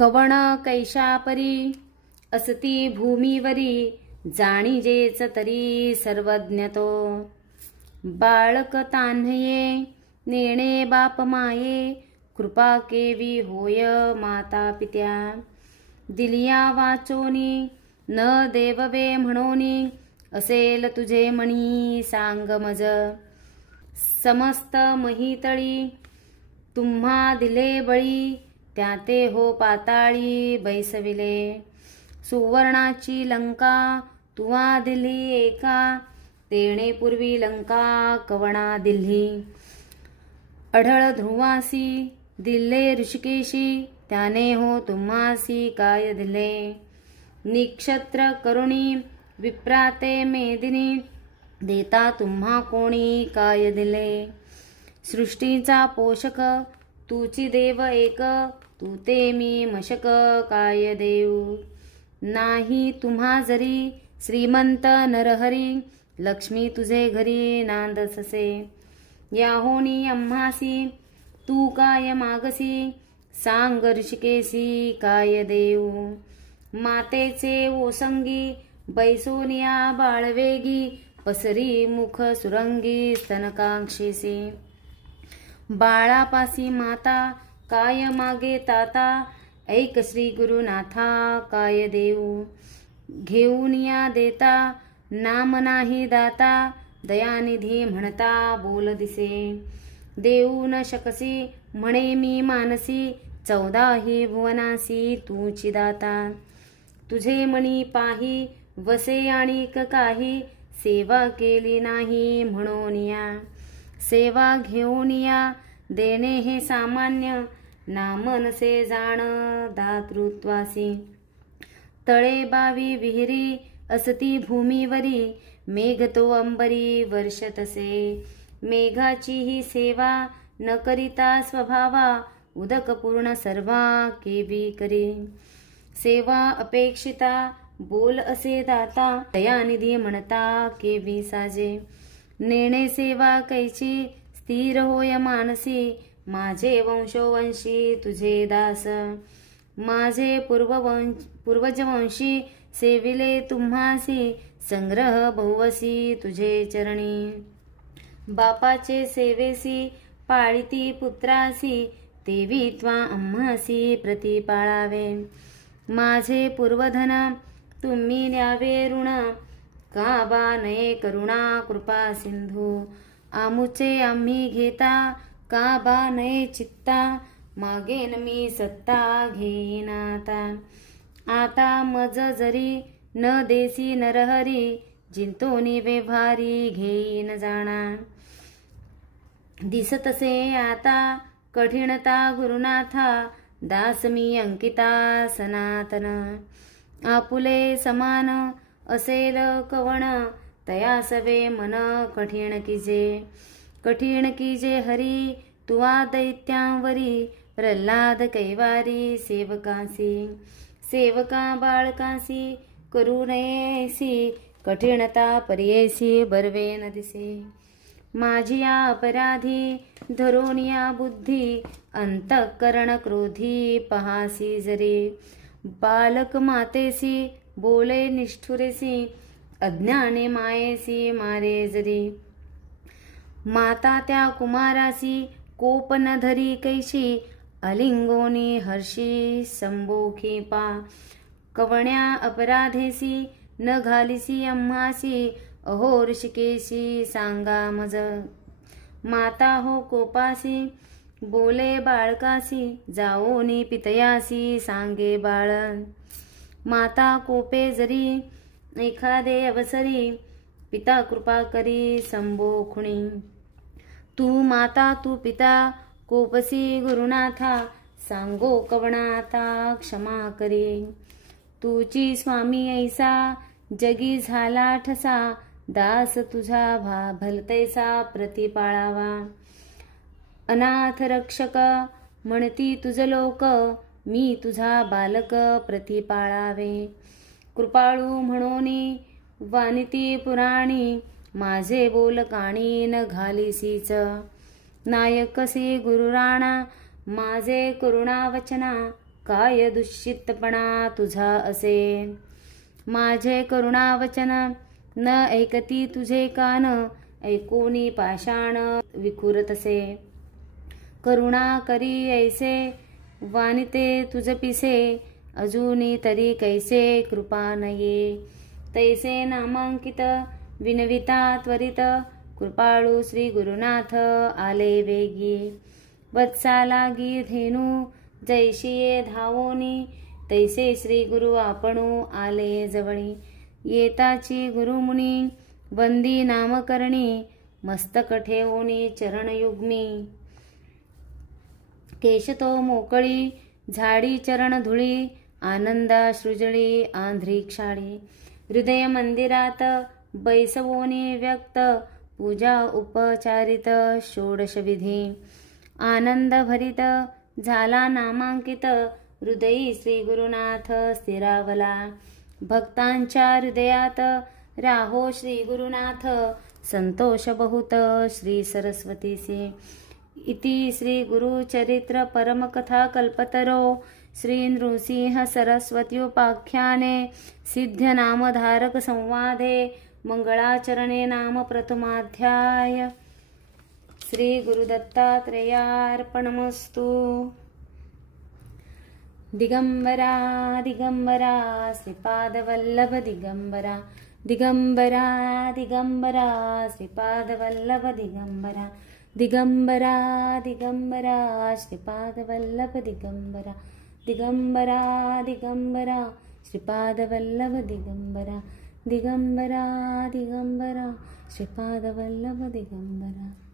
कवण कैशापरी असती भूमीवरी, जाणीजेच तरी सर्वज्ञतो. बाळक तान्हये नेणे बाप माये, कृपा केवी होय माता पित्या. दिलिया वाचोनी न देववे म्हणोनी, असेल तुझे मणी सांग मज. समस्त महितळी तुम्हा दिले बळी, त्या ते हो पाताळी बैसविले. सुवर्णाची लंका तुवा दिली एका, तेणे पूर्वी लंका कवणा दिल्ली. अढळ ध्रुवासी दिले ऋषिकेशी, त्याने हो तुम्हासी काय दिले. निक्षत्र करुणी विप्राते मेदिनी, देता तुम्हा कोणी काय दिले. सृष्टीचा पोषक तूची देव एक, तू ते मी मशक काय देऊ. नाही तुम्हा जरी श्रीमंत नरहरी, लक्ष्मी तुझे घरी नांदससे. याहोनी आम्हासी तू काय मागसी, सांग ऋषिकेशी काय देऊ. मातेचे ओसंगी बैसोनिया बाळवेगी, पसरी मुख सुरंगी स्तनकांक्षीसी. बाळापासी माता काय मागे ताता, ऐक श्री गुरुनाथा काय देऊ. घेऊन या देता नाम नाही दाता, दयानिधी म्हणता बोल दिसे. देऊ न शकसी म्हणे मी मानसी, 14 भुवनासी तूची दाता. तुझे मणी पाही वसे आणिक काही, सेवा केली नाही म्हणून या. सेवा घेऊन या देणे हे सामान्य, नामनसे जाण दातृत्वासी. तळे बावी विहिरी असती भूमीवरी, मेघ तो अंबरी वर्षतसे. मेघाची ही सेवा न करिता स्वभावा, उदक पूर्ण सर्वा केवी करी. सेवा अपेक्षिता बोल असे दाता, दयानिधी म्हणता केवी साजे. नेणे सेवा कैची स्थिर होय मानसी, माझे वंशोवंशी तुझे दास. माझे पूर्वजवंशी सेविले तुम्हासी, संग्रह बहुवसी तुझे चरणी. बापाचे सेवेसी पाळिती पुत्रासी, तेवी त्वा आम्हासी प्रतिपाळावे. माझे पूर्वधन तुम्ही न्यावे ऋण, का बा नये करुणा कृपा सिंधू. आमुचे आम्ही घेता का बा नये चित्ता, मागेन मी सत्ता घेईन आता. आता मज जरी न देसी नरहरी, जिंतोनी व्यवहारी घेईन जाणा. दिसतसे आता कठीणता गुरुनाथा, दास मी अंकिता सनातन. आपुले समान असेल कवण, तया सवे मन कठीण कीजे. कठीण कीजे हरी तुवा दैत्यांवरी, प्रल्हाद कैवारी सेवकासी. सेवका बाळकासी करू नयेसी, कठीणता पर्येसी बरवे न दिसे. माझिया अपराधी धरोनिया बुद्धी, अंतःकरण क्रोधी पहासी जरी. बालक मातेसी बोले निष्ठुरेसी, अज्ञाने मायेसी मारे जरी. माता त्या कुमारासी कोप न धरी कैशी, अलिंगोनी हर्षी संबोखी पा. कवण्या अपराधेसी न घालिसी आम्हासी, अहो ऋषिकेशी सांगा मज. माता हो कोपासी बोले बाळकासी, जाओनी पितयासी सांगे बाळ. माता कोपे जरी एखादे अवसरी, पिता कृपा करी संबोखुणी. तू माता तू पिता कोपसी गुरुनाथा, सांगो कवणाता क्षमा करी. तुची स्वामी ऐसा जगी झाला ठसा, दास तुझा भलतैसा प्रतिपाळावा. अनाथ रक्षक म्हणती तुझ लोक, मी तुझा बालक प्रतिपाळावे. कृपाळू म्हणोनी वानिती पुराणी, माझे बोल काणी न घालिसीच. नायकसी गुरुराणा माझे करुणा वचना, काय दुष्चित्तपणा तुझा असे. माझे करुणावचन न ऐकती तुझे कान, ऐकोनी पाषाण विखुरतसे. करुणा करी ऐसे वानिते तुझ पिसे, अजूनी तरी कैसे कृपा नये. तैसे नामांकित विनविता त्वरित, कृपाळू श्री गुरुनाथ आले वेगी. वत्सा लागी धेनू जैशिये धावोनी, तैसे श्री गुरु आपणू आले जवळी. येताची गुरुमुनी वंदी नामकरणी, मस्तक ठेवोनी चरणयुग्मी. केशतो मोकळी झाडी चरण धुळी, आनंदा सृजळी आंध्री क्षाळी. हृदय मंदिरात बैसवोनी व्यक्त, पूजा उपचारित षोडशविधी. आनंद भरित झाला नामांकित, हृदयी श्री गुरुनाथ स्थिरावला. भक्तांच्या हृदयात राहो श्री गुरुनाथ, संतोष बहुत श्री सरस्वतीसी. इति श्री गुरुचरित्र परमकथा कल्पतरो, श्री नृसिंह सरस्वत्युपाख्याने सिद्धनामधारक संवादे मंगलाचरणे नाम प्रथमाध्याय. श्री गुरुदत्तात्रेयार्पणमस्तु. दिगंबरा दिगंबरा श्रीपादवल्लभ दिगंबरा, दिगंबरा दिगंबरा श्रीपादवल्लभ दिगंबरा, दिगंबरा दिगंबरा श्रीपादवल्लभ दिगंबरा, दिगंबरा दिगंबरा श्रीपादवल्लभ दिगंबरा, दिगंबरा दिगंबरा श्रीपादवल्लभ दिगंबरा.